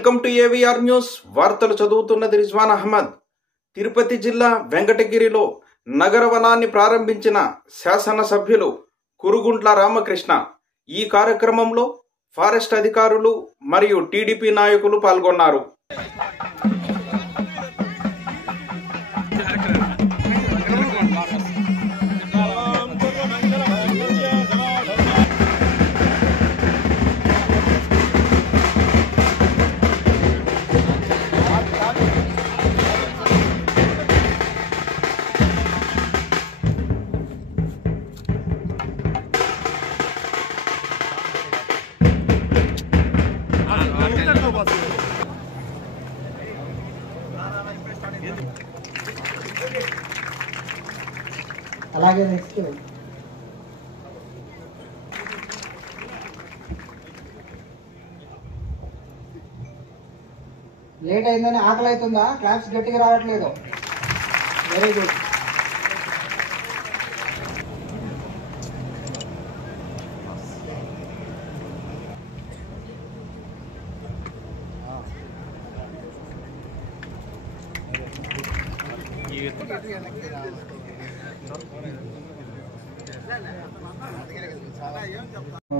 Welcome to AVR news. వార్తలు చదువుతున్నది రిజ్వాన్ అహ్మద్. తిరుపతి జిల్లా వెంకటగిరిలో నగర వనాన్ని ప్రారంభించిన శాసనసభ్యులు కురుగుంట్ల రామకృష్ణ. ఈ కార్యక్రమంలో ఫారెస్ట్ అధికారులు మరియు టీడీపీ నాయకులు పాల్గొన్నారు. అలాగే నెక్స్ట్ లేట్ అయిందని ఆకలి అవుతుందా? క్లాప్స్ గట్టిగా రావట్లేదు. Very good.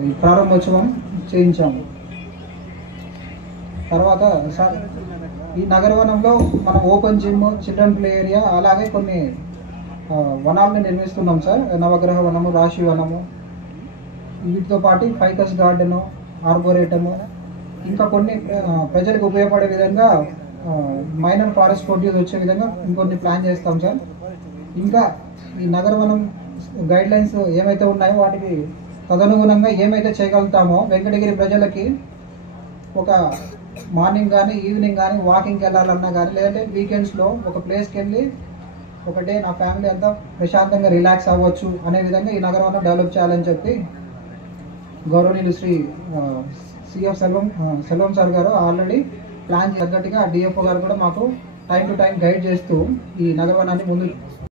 ఈ ప్రారంభోత్సవం చేయించాము. తర్వాత సార్ ఈ నగరవనంలో మనం open gym, children play area, అలాగే కొన్ని వనాలను నిర్మిస్తున్నాం సార్. నవగ్రహ వనము, రాశి వనము, వీటితో పాటు ఫైకస్ గార్డెను, ఆర్బోరేటము, ఇంకా కొన్ని ప్రజలకు ఉపయోగపడే విధంగా మైనర్ ఫారెస్ట్ ప్రొడ్యూస్ వచ్చే విధంగా ఇంకొన్ని ప్లాన్ చేస్తాం సార్. ఇంకా ఈ నగరవనం గైడ్ లైన్స్ ఏమైతే ఉన్నాయో వాటికి తదనుగుణంగా ఏమైతే చేయగలుగుతామో వెంకటగిరి ప్రజలకి ఒక మార్నింగ్ కానీ ఈవినింగ్ కానీ వాకింగ్కి వెళ్ళాలన్నా కానీ, లేదంటే వీకెండ్స్లో ఒక ప్లేస్కి వెళ్ళి ఒక డే నా ఫ్యామిలీ అంతా ప్రశాంతంగా రిలాక్స్ అవ్వచ్చు అనే విధంగా ఈ నగరవనం డెవలప్ చేయాలని చెప్పి గౌరవనీయులు శ్రీ సిఎఫ్ సెల్వం సార్ గారు ఆల్రెడీ ప్లాన్ తగ్గట్టుగా డిఎఫ్ఓ గారు కూడా మాకు టైం టు టైం గైడ్ చేస్తూ ఈ నగరవనాన్ని ముందు